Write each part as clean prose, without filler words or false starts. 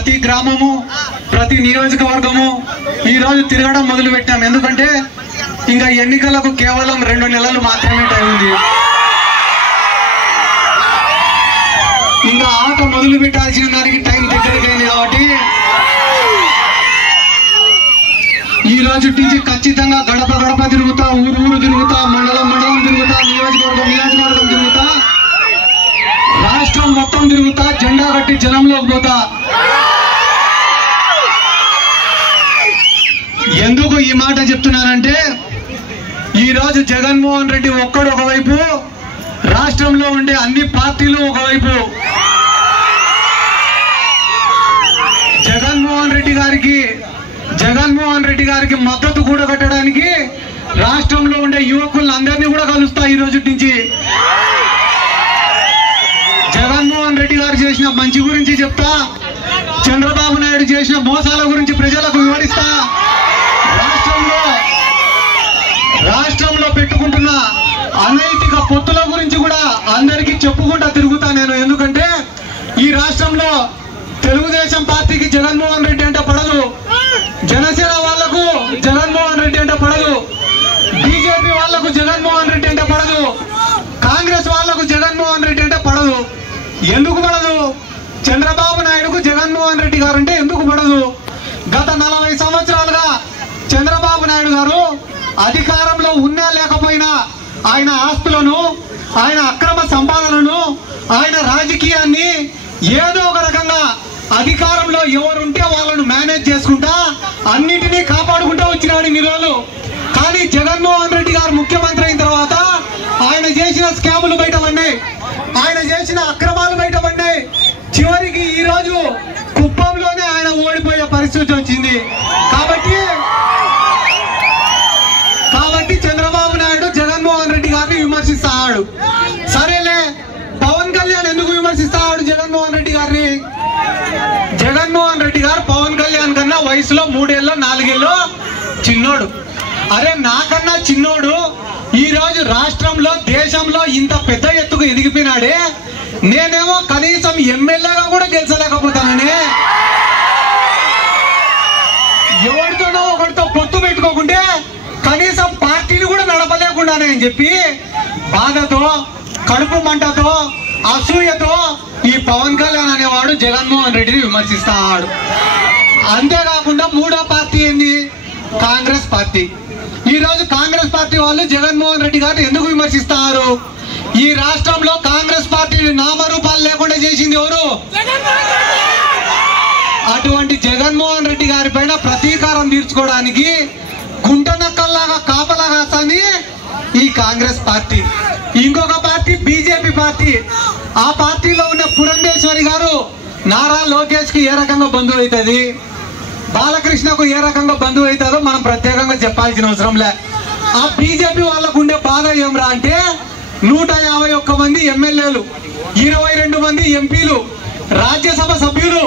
ప్రతి గ్రామము ప్రతి నియోజకవర్గము ఈ రోజు తిరగడం మొదలు పెట్టాం. ఎందుకంటే ఇంకా ఎన్నికలకు కేవలం 2 నెలలు మాత్రమే టైం ఉంది. ఇంకా ఆట మొదలు పెట్టాల్సిన దానికి టైం దగ్గరకైంది. కాబట్టి ఈ రోజు నుంచి ఖచ్చితంగా గడప గడప తిరుగుతా, ఊరు ఊరు తిరుగుతా, మండలం మండలం తిరుగుతా, నియోజకవర్గం నియోజకవర్గం తిరుగుతా, రాష్ట్రం మొత్తం తిరుగుతా, జెండా కట్టి జనంలోకి పోతా. ఎందుకు ఈ మాట చెప్తున్నానంటే ఈ రోజు జగన్మోహన్ రెడ్డి ఒక్కడు ఒకవైపు, రాష్ట్రంలో ఉండే అన్ని పార్టీలు ఒకవైపు. జగన్మోహన్ రెడ్డి గారికి మద్దతు కూడగట్టడానికి రాష్ట్రంలో ఉండే యువకులందరినీ కూడా కలుస్తా. ఈ రోజు నుంచి జగన్మోహన్ రెడ్డి గారు చేసిన మంచి గురించి చెప్తా, చంద్రబాబు నాయుడు చేసిన మోసాల గురించి ప్రజలకు వివరిస్తా, రాష్ట్రంలో పెట్టుకుంటున్న అనైతిక పొత్తుల గురించి కూడా అందరికీ చెప్పుకుంటా తిరుగుతా నేను. ఎందుకంటే ఈ రాష్ట్రంలో తెలుగుదేశం పార్టీకి జగన్మోహన్ రెడ్డి అంటే పడదు, జనసేన వాళ్లకు జగన్మోహన్ రెడ్డి అంటే పడదు, బీజేపీ వాళ్లకు జగన్మోహన్ రెడ్డి అంటే పడదు, కాంగ్రెస్ వాళ్లకు జగన్మోహన్ రెడ్డి అంటే పడదు. ఎందుకు పడదు? చంద్రబాబు నాయుడుకు జగన్మోహన్ రెడ్డి గారు అంటే ఎందుకు పడదు? గత 40 సంవత్సరాలుగా చంద్రబాబు నాయుడు గారు అధికారంలో ఉన్నా లేకపోయినా ఆయన ఆస్తులను, ఆయన అక్రమ సంపాదనను, ఆయన రాజకీయాన్ని ఏదో ఒక రకంగా అధికారంలో ఎవరుంటే వాళ్ళను మేనేజ్ చేసుకుంటా అన్నిటినీ కాపాడుకుంటూ వచ్చినాడు ఇన్ని రోజులు. కానీ జగన్మోహన్ రెడ్డి గారు ముఖ్యమంత్రి అయిన తర్వాత ఆయన చేసిన స్కాములు బయటపడినాయి, ఆయన చేసిన అక్రమాలు బయటపడినాయి. చివరికి ఈ రోజు కుప్పంలోనే ఆయన ఓడిపోయే పరిస్థితి వచ్చింది. కాబట్టి చంద్రబాబు నాయుడు జగన్మోహన్ రెడ్డి గారిని విమర్శిస్తాడు. సరేలే, పవన్ కళ్యాణ్ ఎందుకు విమర్శిస్తాడు జగన్మోహన్ రెడ్డి గారిని? జగన్మోహన్ రెడ్డి గారు పవన్ కళ్యాణ్ కన్నా వయసులో 3 ఏళ్ళు 4 ఏళ్ళు చిన్నోడు. అరే నాకన్నా చిన్నోడు ఈ రోజు రాష్ట్రంలో దేశంలో ఇంత పెద్ద ఎత్తుకు ఎదిగిపోయినాడే, నేనేమో కనీసం ఎమ్మెల్యేగా కూడా గెలిచలేకపోతానని, ఎవరితోనో ఒకరితో పొత్తు పెట్టుకోకుంటే కనీసం పార్టీని కూడా నడపలేకుండానే అని చెప్పి బాధతో, కడుపు మంటతో, అసూయతో ఈ పవన్ కళ్యాణ్ అనేవాడు జగన్మోహన్ రెడ్డిని విమర్శిస్తాడు. అంతేకాకుండా 3వ పార్టీ ఏంది? కాంగ్రెస్ పార్టీ. ఈ రోజు కాంగ్రెస్ పార్టీ వాళ్ళు జగన్మోహన్ రెడ్డి గారిని ఎందుకు విమర్శిస్తారు? ఈ రాష్ట్రంలో కాంగ్రెస్ పార్టీని నామరూపాలు లేకుండా చేసింది ఎవరు? అటువంటి జగన్మోహన్ రెడ్డి గారి పైన ప్రతీకారం తీర్చుకోవడానికి గుంటనక్కల్లాగా కాపలా కాస్తాంది ఈ కాంగ్రెస్ పార్టీ. ఇంకొక పార్టీ బీజేపీ పార్టీ. ఆ పార్టీలో ఉన్న పురంధేశ్వరి గారు నారా లోకేష్ కి ఏ రకంగా బంధువు అవుతుంది, బాలకృష్ణకు ఏ రకంగా బంధువు అవుతుందో మనం ప్రత్యేకంగా చెప్పాల్సిన అవసరం లే. ఆ బీజేపీ వాళ్ళకు ఉండే బాధ ఏమరా అంటే 151 మంది ఎమ్మెల్యేలు, 22 మంది ఎంపీలు, రాజ్యసభ సభ్యులు,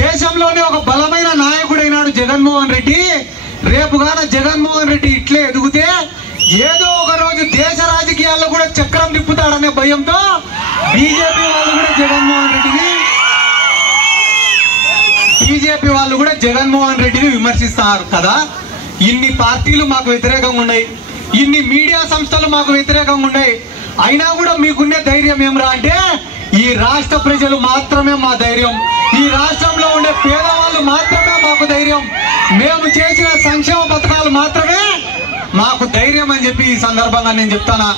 దేశంలోనే ఒక బలమైన నాయకుడైనాడు జగన్మోహన్ రెడ్డి. రేపుగాన జగన్మోహన్ రెడ్డి ఇట్లే ఎదిగితే ఏదో ఒక రోజు దేశ రాజకీయాల్లో కూడా చక్రం తిప్పుతాడనే భయంతో బీజేపీ వాళ్ళు కూడా జగన్మోహన్ రెడ్డిని విమర్శిస్తారు కదా. ఇన్ని పార్టీలు మాకు వ్యతిరేకంగా ఉన్నాయి, ఇన్ని మీడియా సంస్థలు మాకు వ్యతిరేకంగా ఉన్నాయి, అయినా కూడా మీకున్నే ధైర్యం ఏమరా అంటే ఈ రాష్ట్ర ప్రజలు మాత్రమే మా ధైర్యం, ఈ రాష్ట్రంలో ఉండే పేదవాళ్ళు మాత్రమే మాకు ధైర్యం, మేము చేసిన సంక్షేమ పథకాలు మాత్రమే మాకు ధైర్యం అని చెప్పి ఈ సందర్భంగా నేను చెప్తానా.